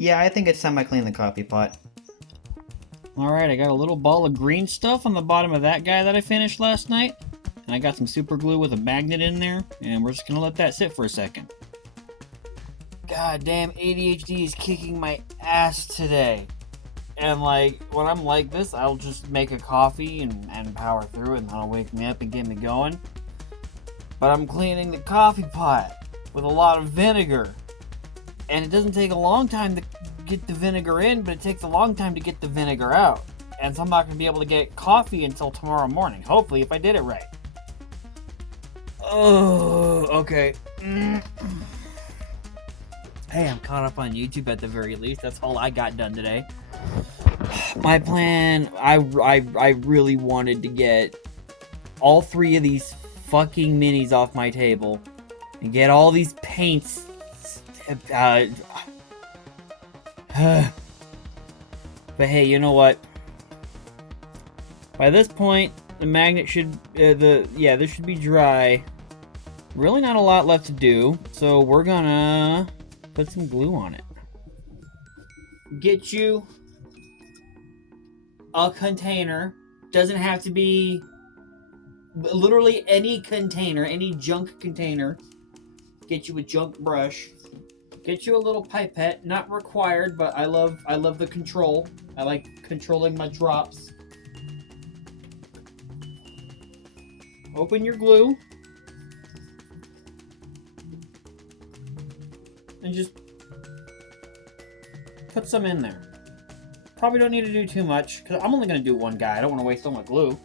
Yeah, I think it's time I clean the coffee pot. Alright, I got a little ball of green stuff on the bottom of that guy that I finished last night. And I got some super glue with a magnet in there, and we're just gonna let that sit for a second. God damn, ADHD is kicking my ass today. And like, when I'm like this, I'll just make a coffee and power through it, and that'll wake me up and get me going. But I'm cleaning the coffee pot with a lot of vinegar. And it doesn't take a long time to get the vinegar in, but it takes a long time to get the vinegar out. And so I'm not going to be able to get coffee until tomorrow morning. Hopefully, if I did it right. Oh, okay. Hey, I'm caught up on YouTube at the very least. That's all I got done today. My plan, I really wanted to get all 3 of these fucking minis off my table and get all these paints. But hey, you know what? By this point, the magnet should, this should be dry. Really not a lot left to do, so we're gonna put some glue on it. Get you a container. Doesn't have to be literally any container, any junk container. Get you a junk brush. Get you a little pipette, not required, but I love the control. I like controlling my drops. Open your glue. And just put some in there. Probably don't need to do too much, because I'm only going to do one guy. I don't want to waste all my glue.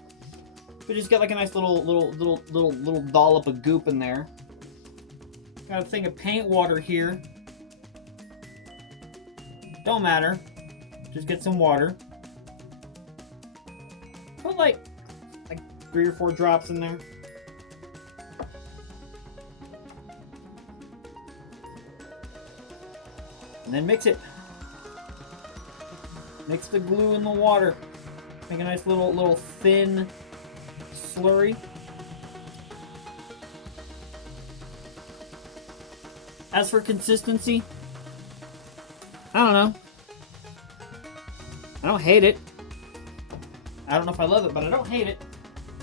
But just get like a nice little dollop of goop in there. Got a thing of paint water here. Don't matter. Just get some water. Put like 3 or 4 drops in there. And then mix it. Mix the glue in the water. Make a nice little thin slurry. As for consistency, I don't know. I don't hate it. I don't know if I love it, but I don't hate it.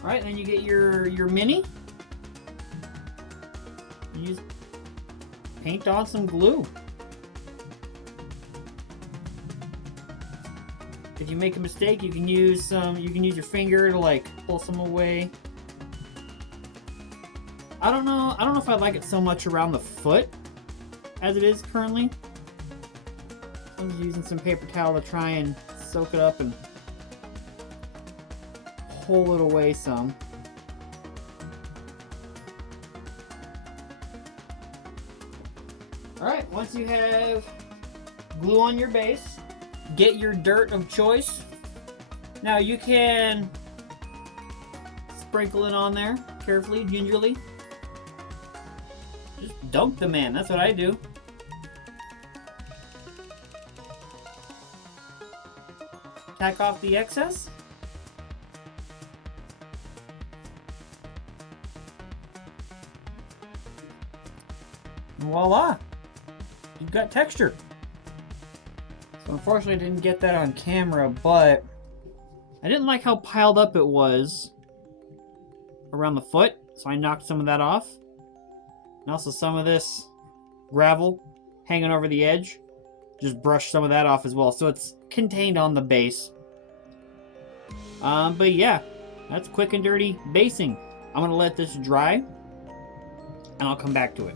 Alright, then you get your mini. You just paint on some glue. If you make a mistake, you can use your finger to like pull some away. I don't know if I like it so much around the foot as it is currently. I'm just using some paper towel to try and soak it up and pull it away some. Alright, once you have glue on your base, get your dirt of choice. Now you can sprinkle it on there carefully, gingerly. Just dunk the man, that's what I do. Tack off the excess. And voila! You've got texture. So unfortunately I didn't get that on camera, but I didn't like how piled up it was around the foot, so I knocked some of that off. And also some of this gravel hanging over the edge. Just brushed some of that off as well, so it's contained on the base. But yeah, that's quick and dirty basing. I'm gonna let this dry, and I'll come back to it.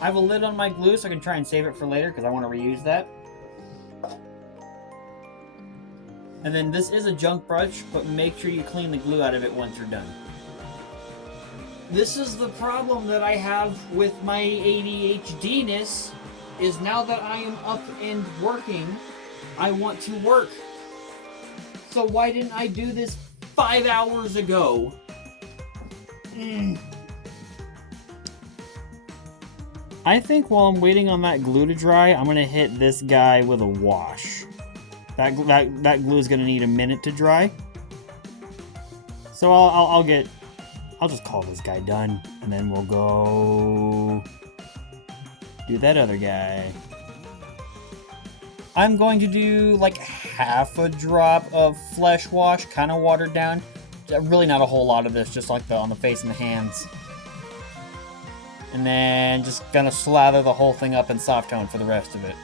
I have a lid on my glue, so I can try and save it for later, because I want to reuse that. And then this is a junk brush, but make sure you clean the glue out of it once you're done. This is the problem that I have with my ADHD-ness, is now that I am up and working, I want to work. So why didn't I do this 5 hours ago? I think while I'm waiting on that glue to dry, I'm gonna hit this guy with a wash. That glue is gonna need a minute to dry. So I'll just call this guy done, and then we'll go do that other guy. I'm going to do like half a drop of flesh wash, kind of watered down. Really not a whole lot of this, just like on the face and the hands. And then just gonna slather the whole thing up in soft tone for the rest of it.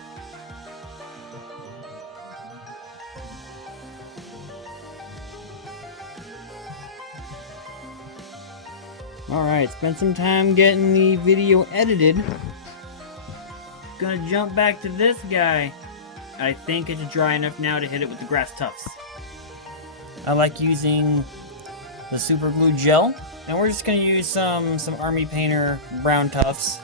Alright, spent some time getting the video edited. Gonna jump back to this guy. I think it's dry enough now to hit it with the grass tufts. I like using the super glue gel, and we're just gonna use some Army Painter brown tufts.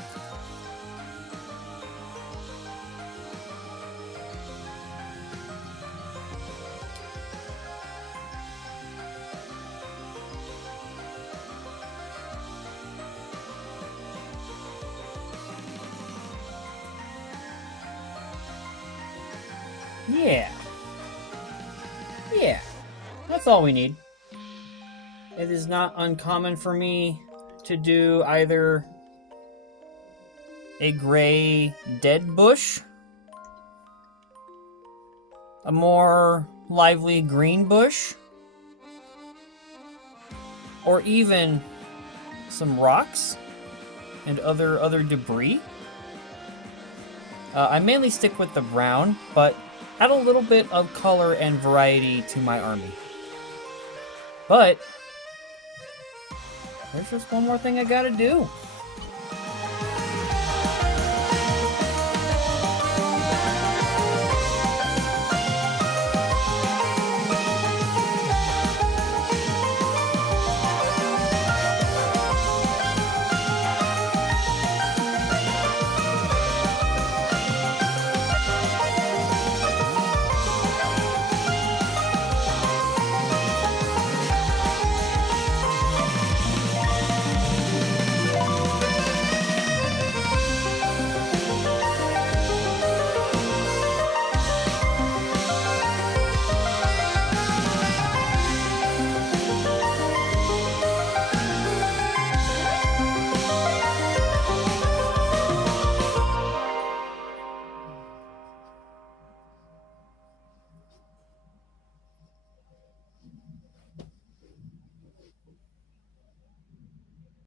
Yeah, that's all we need. It is not uncommon for me to do either a gray dead bush, a more lively green bush, or even some rocks and other debris. I mainly stick with the brown, but add a little bit of color and variety to my army. But there's just one more thing I gotta do.